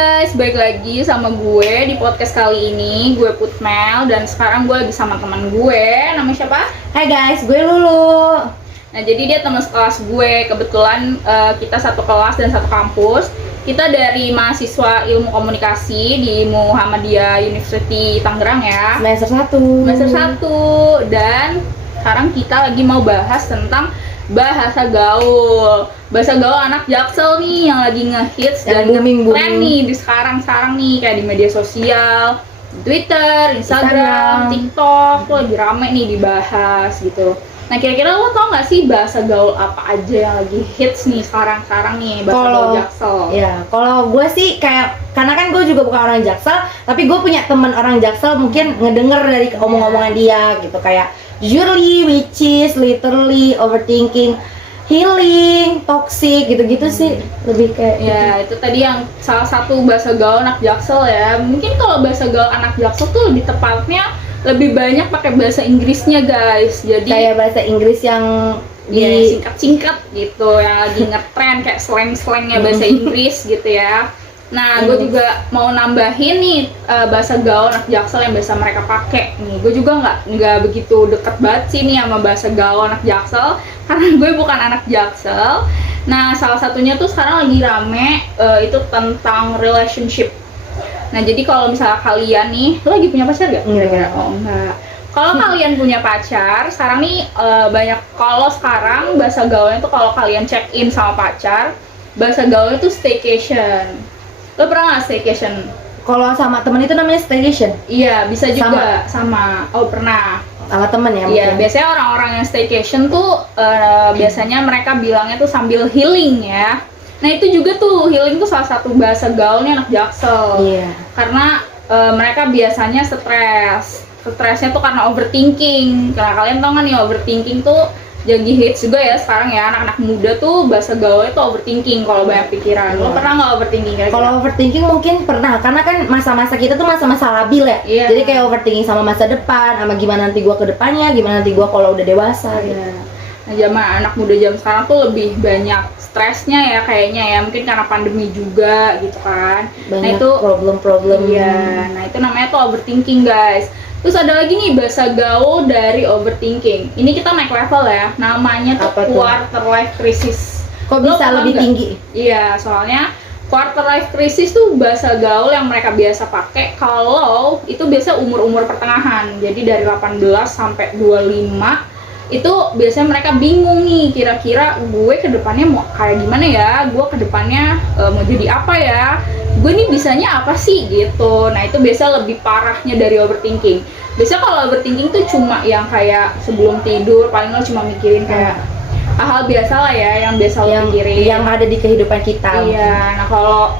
guys, balik lagi sama gue di podcast kali ini. Gue Putmel dan sekarang gue lagi sama teman gue. Namanya siapa? Hai guys, gue Lulu. Nah, jadi dia teman sekelas gue. Kebetulan kita satu kelas dan satu kampus. Kita dari mahasiswa ilmu komunikasi di Muhammadiyah University Tangerang ya. Semester 1. Dan sekarang kita lagi mau bahas tentang bahasa gaul anak Jaksel nih yang lagi ngehits dan ngetren nih di sekarang nih kayak di media sosial, Twitter, Instagram, TikTok tuh lagi rame nih dibahas gitu. Nah, kira-kira lo tau gak sih bahasa gaul apa aja yang lagi hits nih sekarang nih bahasa gaul Jaksel? Ya, kalau gue sih kayak karena kan gue juga bukan orang Jaksel, tapi gue punya teman orang Jaksel mungkin ngedenger dari omong-omongan dia gitu kayak jujurly, which is, literally, overthinking, healing, toxic gitu-gitu sih lebih kayak ya gitu. Itu tadi yang salah satu bahasa gaul anak Jaksel ya. Mungkin kalau bahasa gaul anak Jaksel tuh lebih tepatnya lebih banyak pakai bahasa Inggrisnya guys. Jadi kayak bahasa Inggris yang singkat-singkat gitu yang lagi ngetren kayak slang-slangnya bahasa Inggris gitu ya. Nah, gue juga mau nambahin nih bahasa gaul anak Jaksel yang biasa mereka pakai nih. Gue juga nggak begitu deket banget sih nih sama bahasa gaul anak Jaksel karena gue bukan anak Jaksel. Nah, salah satunya tuh sekarang lagi rame itu tentang relationship. Nah, jadi kalau misalnya kalian nih, lo lagi punya pacar gak? Kira-kira? Oh enggak. Kalau kalian punya pacar, sekarang nih banyak. Kalau sekarang bahasa gaulnya tuh kalau kalian check in sama pacar, bahasa gaulnya tuh staycation. Lo pernah nggak staycation? Kalau sama temen itu namanya staycation? Iya, bisa juga sama. Oh, pernah. Sama temen ya? Iya, biasanya orang-orang yang staycation tuh biasanya mereka bilangnya tuh sambil healing ya. Nah, itu juga tuh, healing tuh salah satu bahasa gaulnya anak Jaksel. Iya. Karena mereka biasanya stres. Stresnya tuh karena overthinking. Karena kalian tau kan nih, overthinking tuh jadi hits juga ya sekarang ya, anak-anak muda tuh bahasa gaulnya tuh overthinking kalau banyak pikiran. Lo pernah nggak overthinking kira-kira? Kalau overthinking mungkin pernah, karena kan masa-masa kita tuh masa-masa labil ya. Iya. Jadi kayak overthinking sama masa depan, sama gimana nanti gua ke depannya, gimana nanti gua kalau udah dewasa gitu. Nah, zaman anak muda zaman sekarang tuh lebih banyak stresnya ya kayaknya ya, mungkin karena pandemi juga gitu kan. Banyak nah itu problem-problem. Iya, nah itu namanya tuh overthinking guys. Terus ada lagi nih bahasa gaul dari overthinking. Ini kita naik level ya, namanya tuh quarter life crisis. Kok bisa lebih tinggi? Iya, soalnya quarter life crisis tuh bahasa gaul yang mereka biasa pakai kalau itu biasa umur-umur pertengahan. Jadi dari 18 sampai 25 itu biasanya mereka bingung nih, kira-kira gue kedepannya mau kayak gimana ya, gue kedepannya mau jadi apa ya, gue nih bisanya apa sih gitu. Nah, itu biasa lebih parahnya dari overthinking. Biasanya kalau overthinking tuh cuma yang kayak sebelum tidur paling lo cuma mikirin kayak hal-hal biasa lah ya, yang biasa lo pikirin, yang ada di kehidupan kita. Iya. Nah, kalau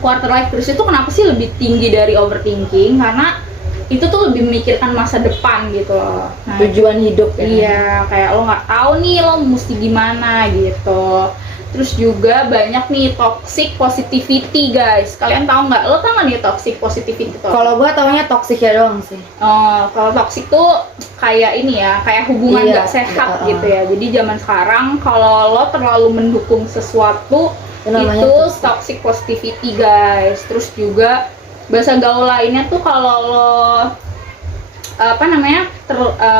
quarter life crisis itu kenapa sih lebih tinggi dari overthinking? Karena itu tuh lebih memikirkan masa depan gitu loh. Nah, tujuan hidup ya. Iya, kayak lo nggak tahu nih lo mesti gimana gitu. Terus juga banyak nih toxic positivity guys. Kalian tahu nggak? Lo tau nggak nih toxic positivity itu? Kalau gua taunya toxic ya doang sih. Oh, kalau toxic tuh kayak ini ya, kayak hubungan nggak sehat gitu ya. Jadi zaman sekarang kalau lo terlalu mendukung sesuatu itu toxic positivity guys. Terus juga bahasa gaul lainnya tuh kalau lo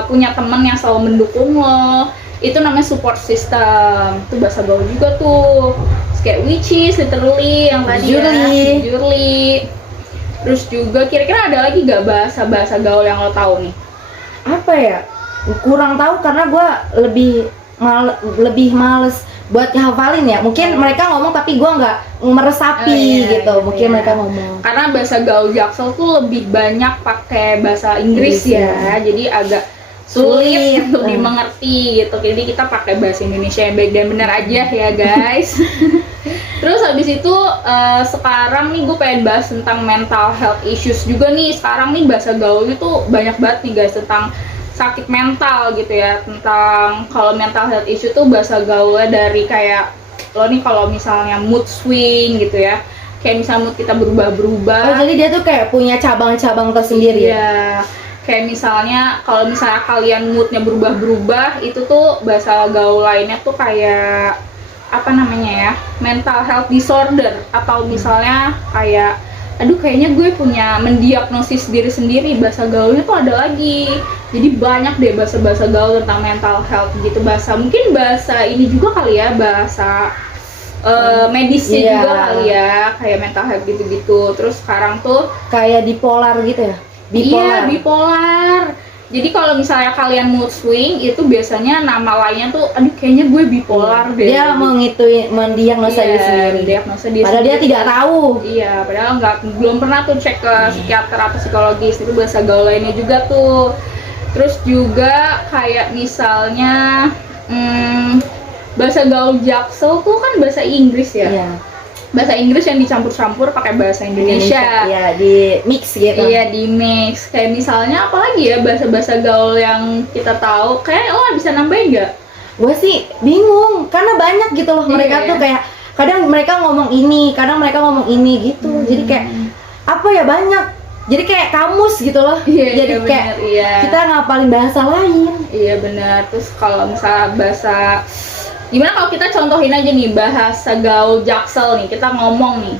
punya teman yang selalu mendukung lo, itu namanya support system. Itu bahasa gaul juga tuh. Terus kayak which is, literally yang tadi jujurly. Terus juga kira-kira ada lagi gak bahasa gaul yang lo tahu nih? Apa ya? Kurang tahu karena gue lebih males buat ngehafalin ya. Mungkin mereka ngomong tapi gue nggak meresapi gitu. Mungkin mereka ngomong. Karena bahasa gaul Jaksel tuh lebih banyak pakai bahasa Inggris ya. Jadi agak sulit untuk dimengerti gitu. Jadi kita pakai bahasa Indonesia yang baik dan benar aja ya guys. Terus habis itu sekarang nih gue pengen bahas tentang mental health issues juga nih. Sekarang nih bahasa gaulnya tuh banyak banget nih guys tentang sakit mental gitu ya. Tentang kalau mental health issue tuh bahasa gaulnya dari kayak lo nih kalau misalnya mood swing gitu ya. Kayak misalnya mood kita berubah-berubah. Oh, jadi dia tuh kayak punya cabang-cabang tersendiri. Iya. Kayak misalnya kalau misalnya kalian moodnya berubah-berubah, itu tuh bahasa gaul lainnya tuh kayak apa namanya ya, mental health disorder, atau misalnya kayak aduh kayaknya gue punya mendiagnosis diri sendiri, bahasa gaulnya tuh ada lagi. Jadi banyak deh bahasa gaul tentang mental health gitu, mungkin bahasa ini juga kali ya, bahasa medisnya Iya. juga kali ya, kayak mental health gitu-gitu. Terus sekarang tuh Kayak bipolar gitu ya? iya, bipolar. Jadi kalau misalnya kalian mood swing, itu biasanya nama lainnya tuh, aduh kayaknya gue bipolar deh. Dia mendiagnosa Iya, diri sendiri. mendiagnosa diri Padahal dia sendiri. tidak tahu. Iya, padahal belum pernah tuh cek ke psikiater atau psikologis. Itu bahasa gaul lainnya juga tuh. Terus juga kayak misalnya bahasa gaul Jaksel tuh kan bahasa Inggris ya. Iya. Bahasa Inggris yang dicampur-campur pakai bahasa Indonesia. Iya, di mix gitu. Iya, di mix. Kayak misalnya apa lagi ya bahasa-bahasa gaul yang kita tahu? Kayak lo bisa nambahin nggak? Gue sih bingung karena banyak gitu loh, mereka Iya. tuh kayak kadang mereka ngomong ini, kadang mereka ngomong ini gitu. Jadi kayak apa ya, banyak. Jadi kayak kamus gitu loh. Iya, Jadi iya, kayak bener, iya. kita ngapalin bahasa lain. Iya benar. Terus kalau misalnya bahasa, gimana kalau kita contohin aja nih bahasa gaul Jaksel nih, kita ngomong nih.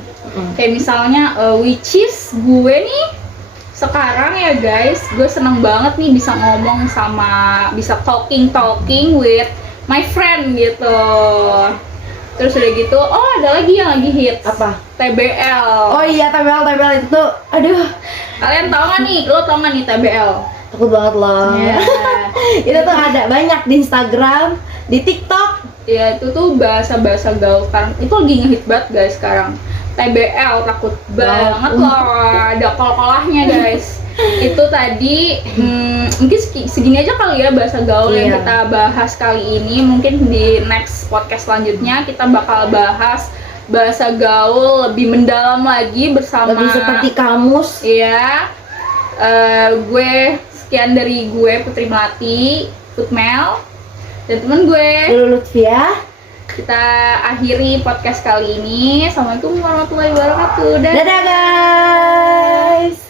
Kayak misalnya which is gue nih sekarang ya guys, gue seneng banget nih bisa ngomong bisa talking with my friend gitu. Terus udah gitu, oh ada lagi yang lagi hits. Apa? TBL. Oh iya, TBL itu tuh, aduh, Kalian tau gak nih? Lo tau gak nih TBL? takut banget loh. Iya. Itu tuh ada banyak di Instagram, di TikTok. Ya itu tuh bahasa gaul sekarang. Itu lagi ngehit banget guys sekarang. TBL, takut banget loh. Ada kol-kolahnya guys. Itu tadi mungkin segini aja kali ya bahasa gaul yang Iya. kita bahas kali ini. Mungkin di next podcast selanjutnya kita bakal bahas bahasa gaul lebih mendalam lagi bersama Lebih seperti kamus. Iya. Gue sekian dari gue Putri Melati, Putmel, dan temen gue. Lulu Lutfia. Kita akhiri podcast kali ini. Assalamualaikum warahmatullahi wabarakatuh. Dadah guys.